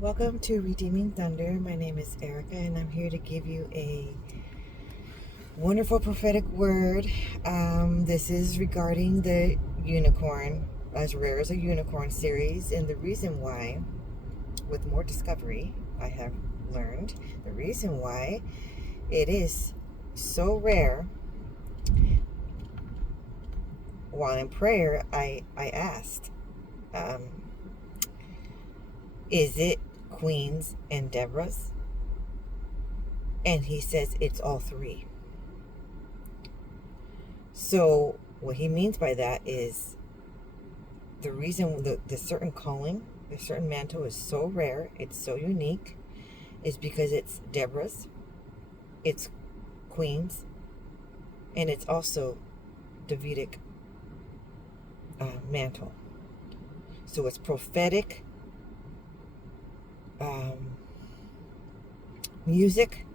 Welcome to Redeeming Thunder. My name is Erica, and I'm here to give you a wonderful prophetic word. This is regarding the unicorn, as rare as a unicorn series, and the reason why, with more discovery, I have learned the reason why it is so rare. While in prayer, I asked, is it queens and Deborahs? And he says it's all three. So what he means by that is the reason the certain calling, the certain mantle is so rare, it's so unique, is because it's Deborah's, it's queens, and it's also Davidic mantle. So it's prophetic music,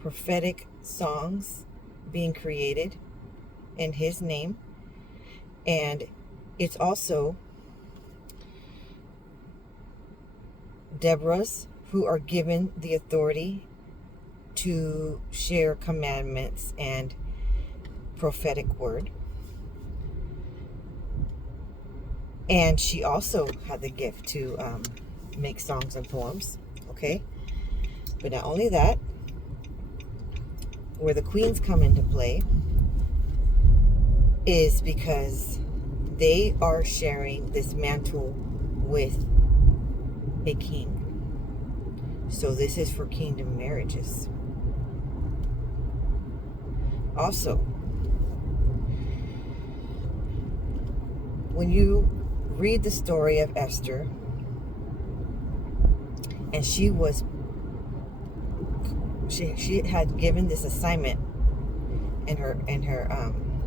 prophetic songs being created in his name, and it's also Deborah's who are given the authority to share commandments and prophetic word. And she also had the gift to make songs and poems, okay? But not only that, where the queens come into play is because they are sharing this mantle with a king. So this is for kingdom marriages. Also, when you read the story of Esther, and she had given this assignment, and her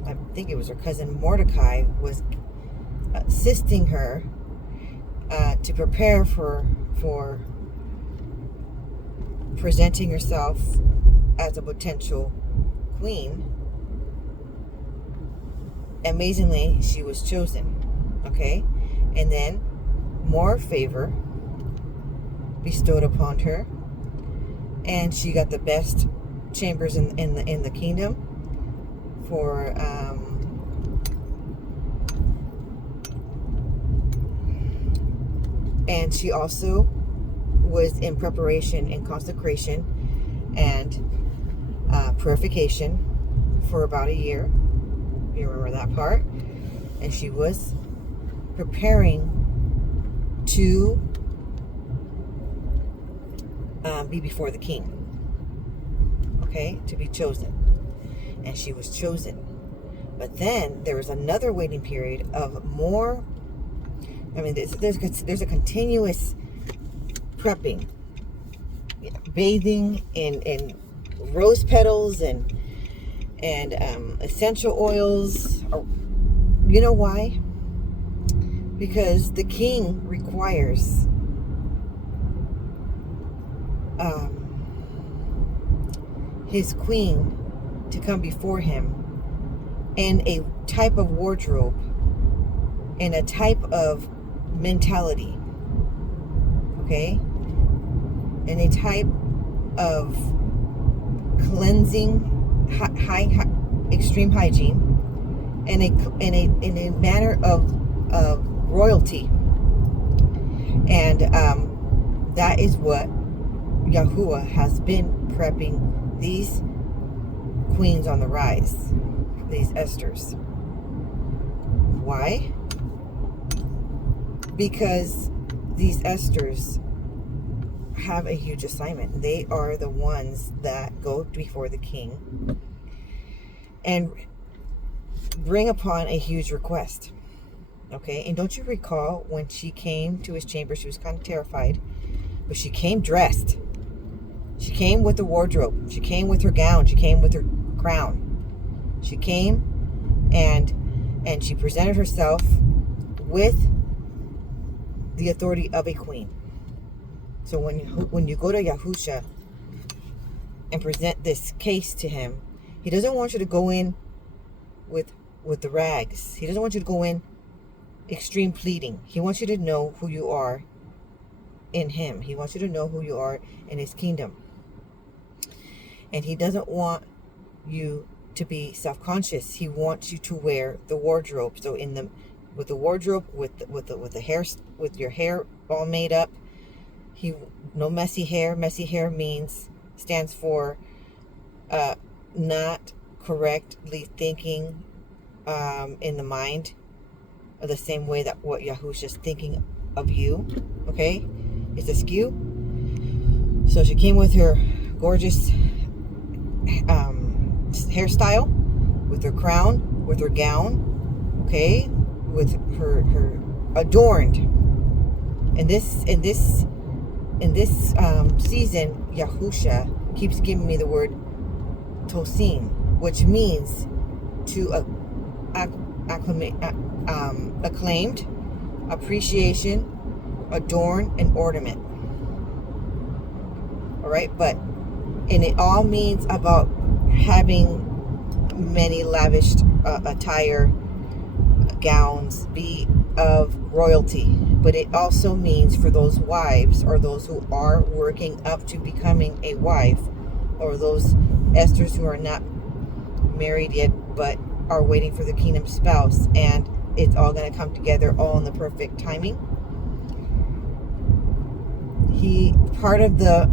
I think it was her cousin Mordecai was assisting her to prepare for presenting herself as a potential queen. Amazingly, she was chosen. Okay, and then more favor bestowed upon her, and she got the best chambers in the kingdom for and she also was in preparation and consecration and purification for about a year. You remember that part? And she was preparing to be before the king, okay, to be chosen. And she was chosen. But then there was another waiting period of more. I mean, there's a continuous prepping, bathing in rose petals and essential oils. You know why? Because the king requires his queen to come before him in a type of wardrobe, in a type of mentality, okay, in a type of cleansing, high extreme hygiene, in a manner of royalty. And that is what Yahuah has been prepping these queens on the rise, these Esters. Why? Because these Esters have a huge assignment. They are the ones that go before the king and bring upon a huge request. Okay, and don't you recall when she came to his chamber, she was kind of terrified, but she came dressed. She came with a wardrobe. She came with her gown. She came with her crown. She came and she presented herself with the authority of a queen. So when you go to Yahusha and present this case to him, he doesn't want you to go in with the rags. He doesn't want you to go in extreme pleading. He wants you to know who you are in him. He wants you to know who you are in his kingdom. And he doesn't want you to be self-conscious. He wants you to wear the wardrobe. So with the wardrobe, with the hair, with your hair all made up, no messy hair. Messy hair stands for not correctly thinking in the mind, the same way that what Yahushua is thinking of you. Okay, it's askew. So she came with her gorgeous hairstyle, with her crown, with her gown, okay, with her adorned. In this season, Yahushua keeps giving me the word tosim, which means to acclaimed, appreciation, adorn, and ornament. All right, and it all means about having many lavished attire, gowns, be of royalty. But it also means for those wives, or those who are working up to becoming a wife, or those Esters who are not married yet but are waiting for the kingdom spouse, and it's all going to come together all in the perfect timing. Part of the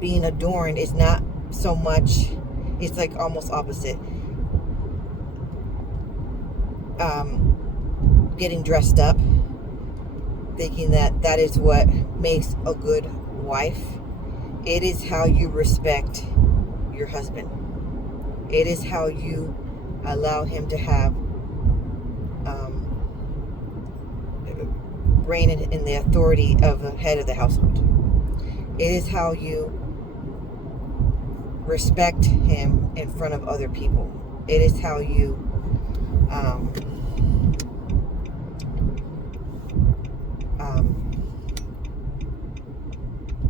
being adorned is not so much, it's like almost opposite. Getting dressed up, thinking that is what makes a good wife. It is how you respect your husband. It is how you allow him to have reign in the authority of the head of the household. It is how you respect him in front of other people. It is how you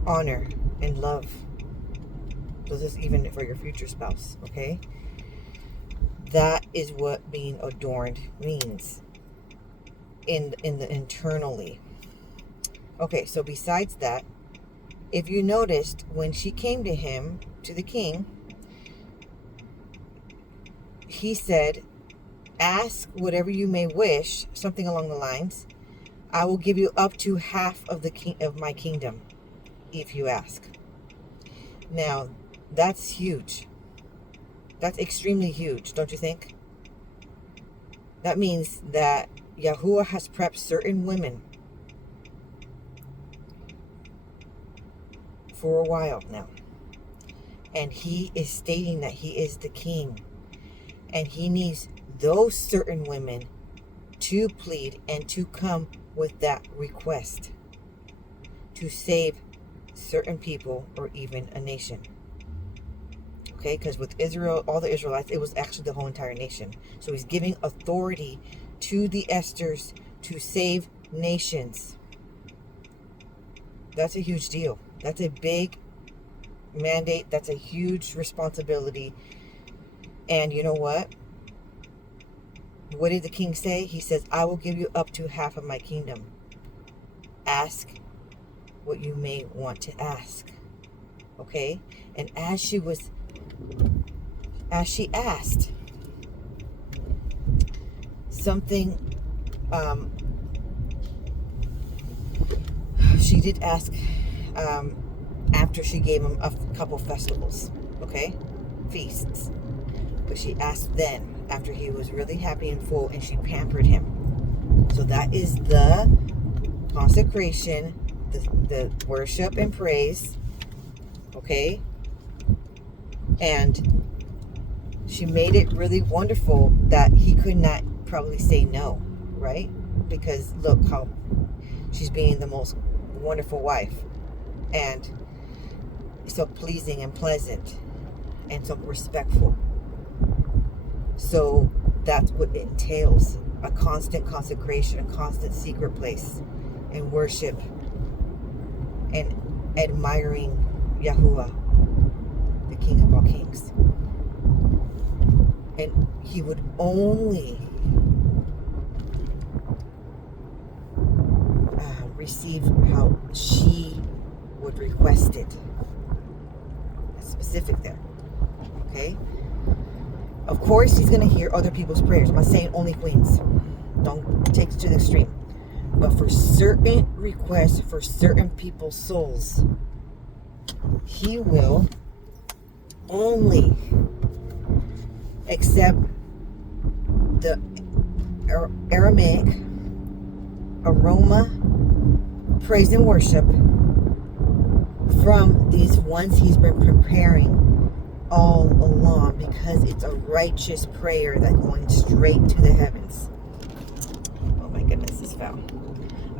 honor and love. This is even for your future spouse, okay? That is what being adorned means in the internally. Okay, so besides that, if you noticed, when she came to him, to the king, he said, ask whatever you may wish, something along the lines, I will give you up to half of my kingdom if you ask. Now, that's huge. That's extremely huge, don't you think? That means that Yahuah has prepped certain women for a while now. And he is stating that he is the king. And he needs those certain women to plead and to come with that request to save certain people or even a nation. Okay, because with Israel, all the Israelites, it was actually the whole entire nation. So he's giving authority to the Esters to save nations. That's a huge deal. That's a big mandate. That's a huge responsibility. And you know what? What did the king say? He says, I will give you up to half of my kingdom. Ask what you may want to ask. Okay? And as she asked, something, she did ask after she gave him a couple festivals, okay? Feasts. But she asked then, after he was really happy and full, and she pampered him. So that is the consecration, the worship and praise, okay? And she made it really wonderful that he could not probably say no, right? Because look how she's being the most wonderful wife, and so pleasing and pleasant and so respectful. So that's what it entails: a constant consecration, a constant secret place, and worship, and admiring Yahuah, the King of all kings. And he would only receive how she would request it. That's specific there. Okay? Of course, he's going to hear other people's prayers. I'm not saying only queens. Don't take it to the extreme. But for certain requests, for certain people's souls, he will only accept the Aramaic aroma, praise and worship from these ones he's been preparing all along, because it's a righteous prayer that's going straight to the heavens. Oh my goodness, this fell.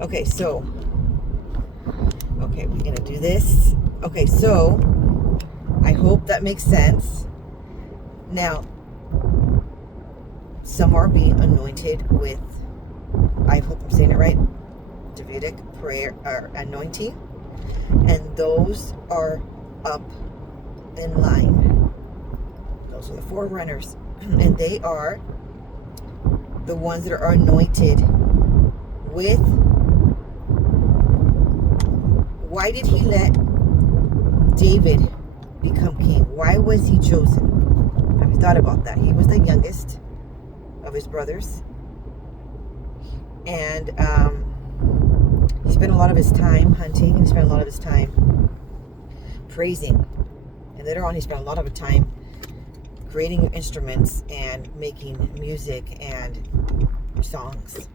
Okay, so we're gonna do this. Okay, so I hope that makes sense. Now, some are being anointed with, I hope I'm saying it right, Davidic prayer or anointing, and those are up in line. Those are the forerunners, and they are the ones that are anointed with. Why did he let David become king? Why was he chosen? Have you thought about that? He was the youngest of his brothers, and he spent a lot of his time hunting, and he spent a lot of his time praising, and later on he spent a lot of his time creating instruments and making music and songs.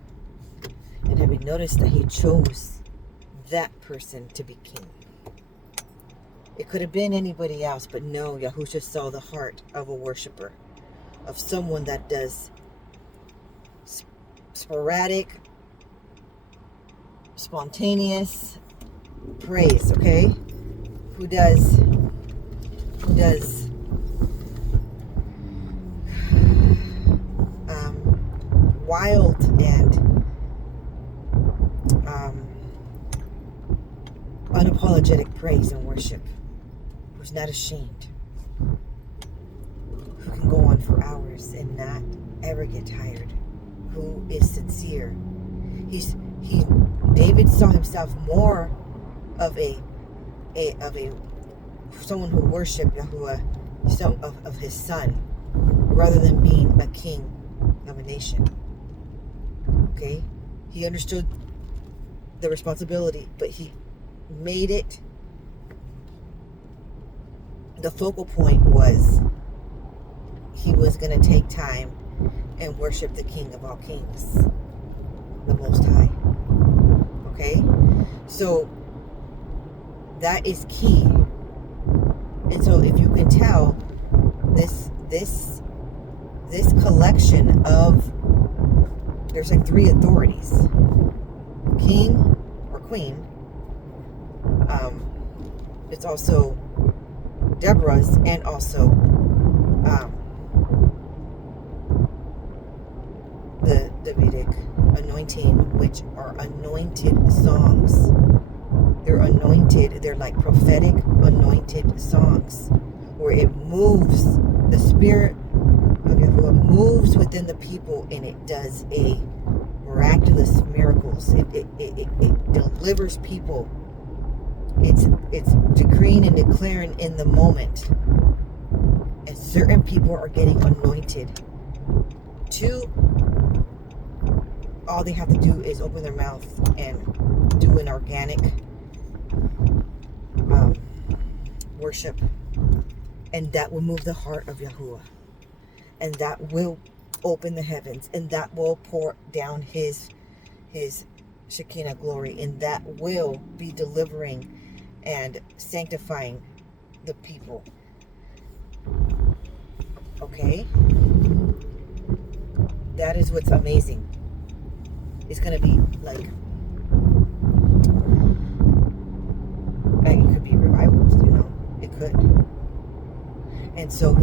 And have you noticed that he chose that person to be king? It could have been anybody else, but no, Yahushua saw the heart of a worshiper, of someone that does sporadic, spontaneous praise, okay? Who does wild and unapologetic praise and worship, who's not ashamed, who can go on for hours and not ever get tired, who is sincere. David saw himself more of a someone who worshiped Yahuah, of his son, rather than being a king of a nation. Okay, he understood the responsibility, but he made it. The focal point was he was going to take time and worship the King of all kings, the Most High. Okay, so that is key. And so, if you can tell, this collection of, there's like 3 authorities: king or queen. It's also Deborah's, and also the Davidic anointing, which are anointed songs. They're anointed, they're like prophetic anointed songs, where it moves, the spirit of Yahuah moves within the people, and it does a miraculous miracles. It delivers people. It's decreeing and declaring in the moment. And certain people are getting anointed to, all they have to do is open their mouth and do an organic worship, and that will move the heart of Yahuah, and that will open the heavens, and that will pour down his Shekinah glory, and that will be delivering and sanctifying the people. Okay, that is what's amazing. It's gonna be like, it could be revivals, it could. And so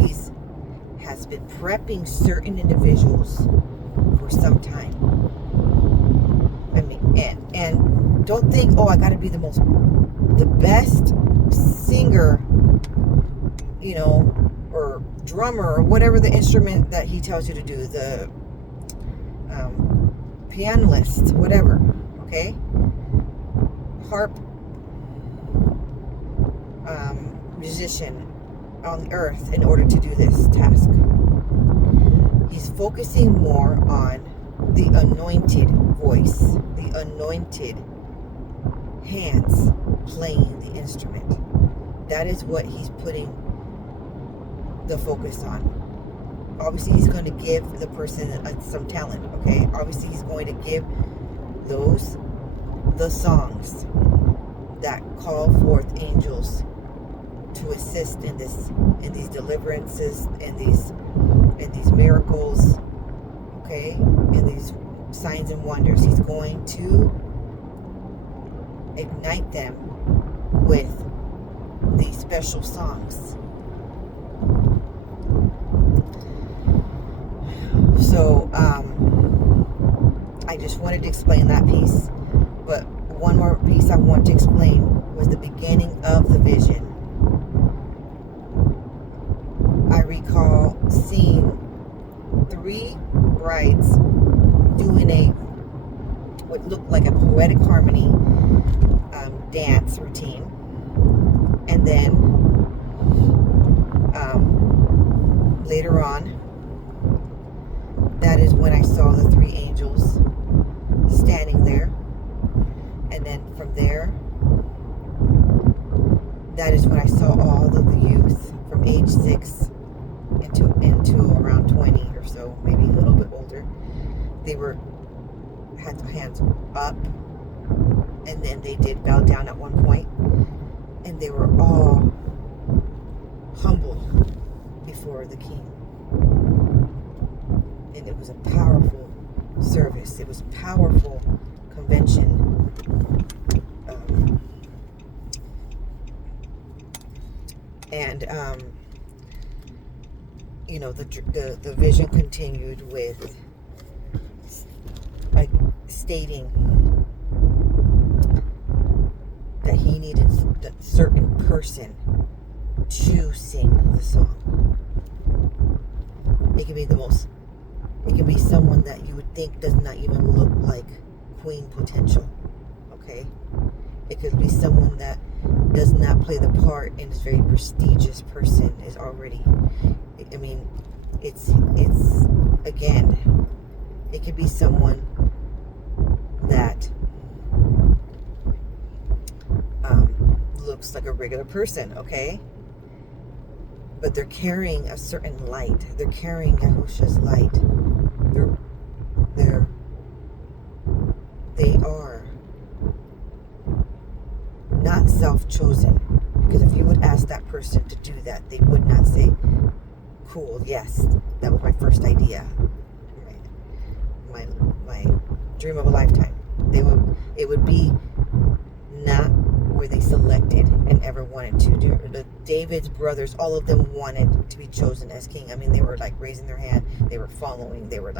has been prepping certain individuals for some time. I mean, and don't think, I gotta be the best singer, or drummer, or whatever the instrument that he tells you to do, the pianist, whatever. Okay, harp musician on the earth in order to do this task. He's focusing more on the anointed voice, the anointed hands playing the instrument. That is what he's putting the focus on. Obviously, he's going to give the person some talent, okay? Obviously, he's going to give those the songs that call forth angels to assist in these deliverances, in these miracles, okay, in these signs and wonders. He's going to ignite them with these special songs. So I just wanted to explain that piece, but one more piece I want to explain was the beginning of the vision. I recall seeing 3 brides doing what looked like a poetic harmony dance routine, and then later on, that is when I saw the 3 angels standing there, and then from there, that is when I saw all of the youth from age 6 into around 20 or so, maybe a little bit older. They had their hands up, and then they did bow down at one point, and they were all humbled before the king. And it was a powerful service. It was a powerful convention. The vision continued with stating that he needed a certain person to sing the song. It can be someone that you would think does not even look like queen potential. Okay? It could be someone that does not play the part and is a very prestigious person, is already, it's again, it could be someone that looks like a regular person, okay? But they're carrying a certain light. They're carrying Yahushua's light. They are not self-chosen. Because if you would ask that person to do that, they would not say, cool, yes, that was my first idea. My dream of a lifetime. It would be not where they selected and ever wanted to do. David's brothers, all of them wanted to be chosen as king. They were like raising their hand. They were following. They were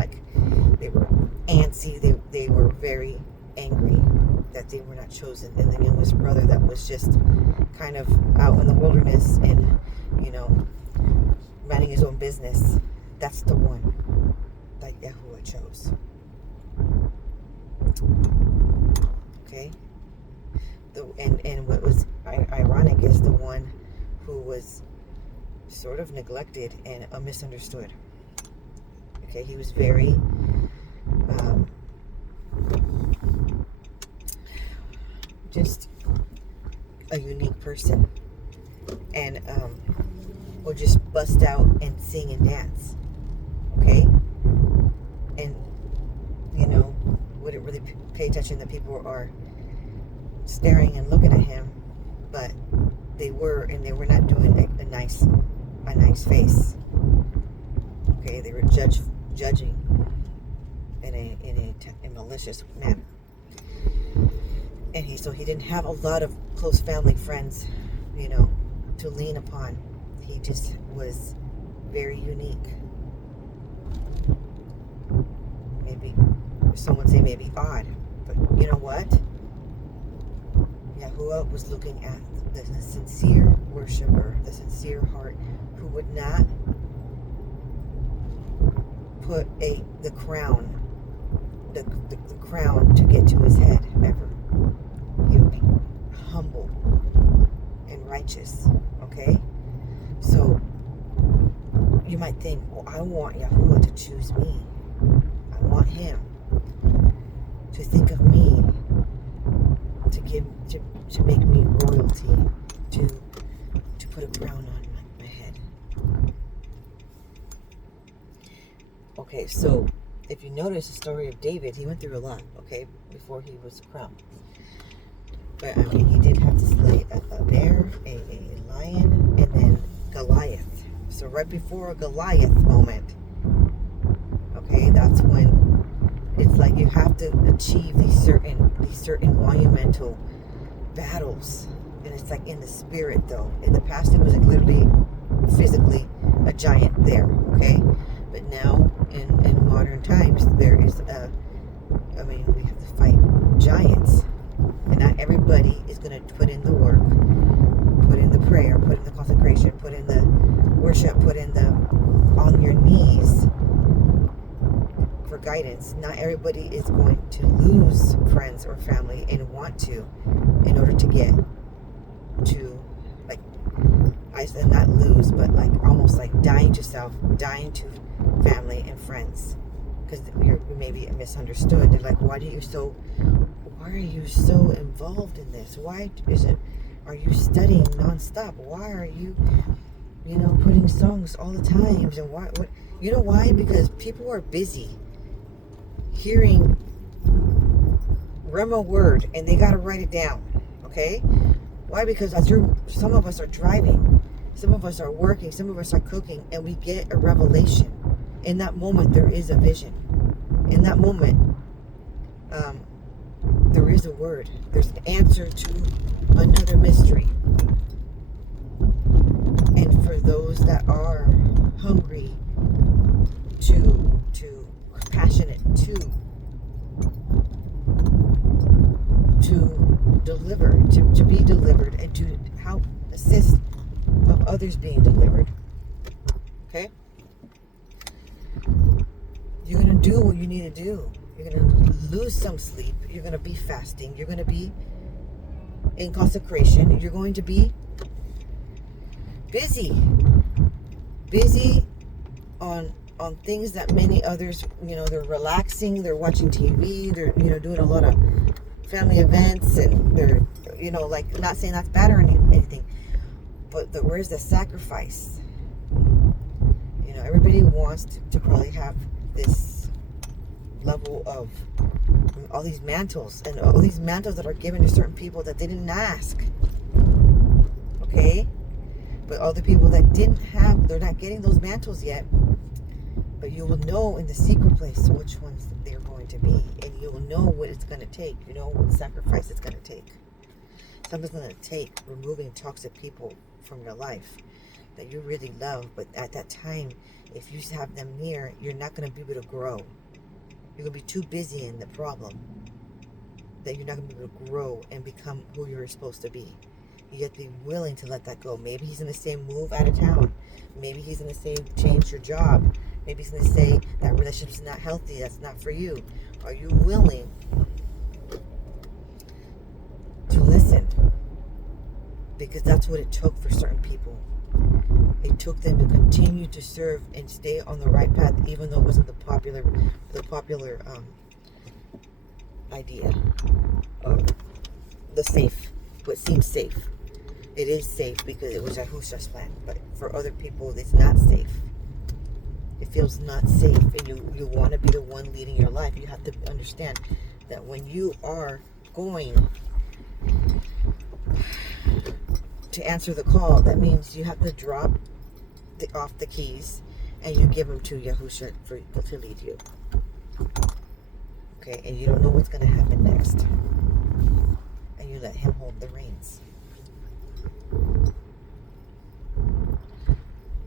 antsy. They were very angry that they were not chosen. And the youngest brother that was just kind of out in the wilderness and, minding his own business, that's the one that Yahuah chose. Okay? And what was ironic is the one who was sort of neglected and misunderstood. Okay, he was very just a unique person, and would just bust out and sing and dance. Okay, and wouldn't really pay attention that people are staring and looking at him, but they were not doing a nice face. Okay, they were judging in a malicious manner. And he didn't have a lot of close family friends, to lean upon. He just was very unique. Maybe someone say maybe odd, but you know what? Yahuah was looking at the sincere worshiper, the sincere heart, who would not put the crown to get to his head ever. He would humble and righteous. Okay? So you might think, well, I want Yahuah to choose me. I want him to think of me, to make me royalty, to put a crown on my head. Okay, so if you notice the story of David, he went through a lot, okay, before he was crowned. But I mean, he did have to slay a bear, a lion, and then Goliath. So right before a Goliath moment, okay, that's when it's like you have to achieve these certain monumental battles. And it's like in the spirit, though. In the past, it was like literally physically a giant there, okay? But now in modern times, there is we have to fight giants. And not everybody is going to put in the work, put in the prayer, put in the consecration, put in the worship, put in the on your knees for guidance. Not everybody is going to lose friends or family and want to in order to get to, like, I said not lose, but like almost like dying to self, dying to family and friends. Because you're maybe misunderstood. They're like, why are you so involved in this? Are you studying nonstop? Why are you, putting songs all the time? And why? Because people are busy hearing Rema word and they got to write it down. Okay? Why? Because some of us are driving, some of us are working, some of us are cooking, and we get a revelation. In that moment, there is a vision. In that moment, there is a word. There's an answer to another mystery. And for those that are hungry, compassionate, to deliver, to be delivered, and to help assist of others being delivered. Okay? You're going to do what you need to do. You're going to lose some sleep. You're going to be fasting. You're going to be in consecration. You're going to be busy on things that many others, they're relaxing, they're watching TV, they're, doing a lot of family events, and they're, like, not saying that's bad or anything, but where's the sacrifice? Everybody wants to probably have this level of all these mantles, and all these mantles that are given to certain people that they didn't ask. Okay? But other people that they're not getting those mantles yet. But you will know in the secret place which ones they're going to be. And you will know what it's going to take. You know what sacrifice it's going to take. Something's going to take removing toxic people from your life that you really love. But at that time, if you have them near, you're not going to be able to grow. You're going to be too busy in the problem that you're not going to be able to grow and become who you're supposed to be. You have to be willing to let that go. Maybe he's going to say move out of town. Maybe he's going to say change your job. Maybe he's going to say that relationship's not healthy. That's not for you. Are you willing to listen? Because that's what it took for certain people. It took them to continue to serve and stay on the right path, even though it wasn't the popular idea of the safe, what seems safe. It is safe because it was Yahush's plan, but for other people, it's not safe. It feels not safe, and you want to be the one leading your life. You have to understand that when you are going to answer the call, that means you have to drop off the keys and you give them to Yahushua to lead you. Okay, and you don't know what's going to happen next, and you let him hold the reins.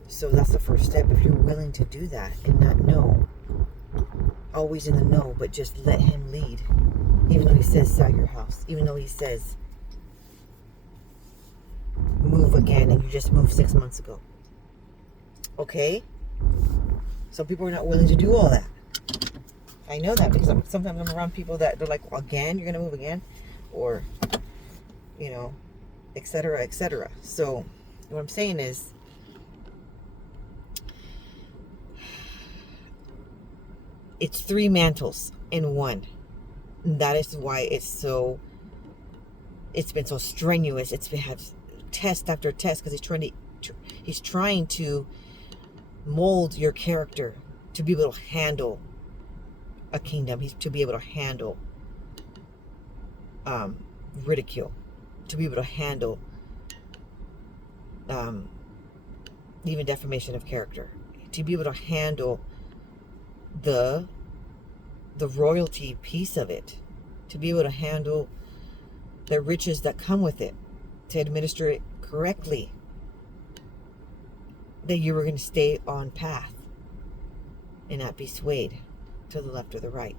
So that's the first step. If you're willing to do that and not know, always in the know, but just let him lead, even though he says sell your house, even though he says move again and you just moved 6 months ago. Okay? Some people are not willing to do all that. I know that because sometimes I'm around people that they're like, well, again, you're going to move again? Or etc., etc. So what I'm saying is, it's 3 mantles in one. And that is why it's been so strenuous. It's been had test after test, because he's trying to mold your character to be able to handle a kingdom. He's to be able to handle ridicule, to be able to handle even defamation of character, to be able to handle the royalty piece of it, to be able to handle the riches that come with it, to administer it correctly, that you were going to stay on path and not be swayed to the left or the right.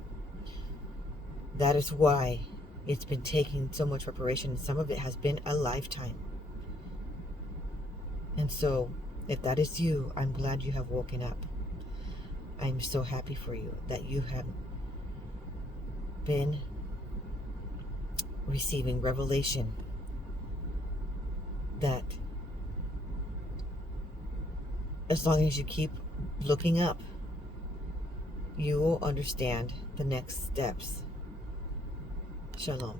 That is why it's been taking so much preparation, and some of it has been a lifetime. And so, if that is you, I'm glad you have woken up. I'm so happy for you that you have been receiving revelation that as long as you keep looking up, you will understand the next steps. Shalom.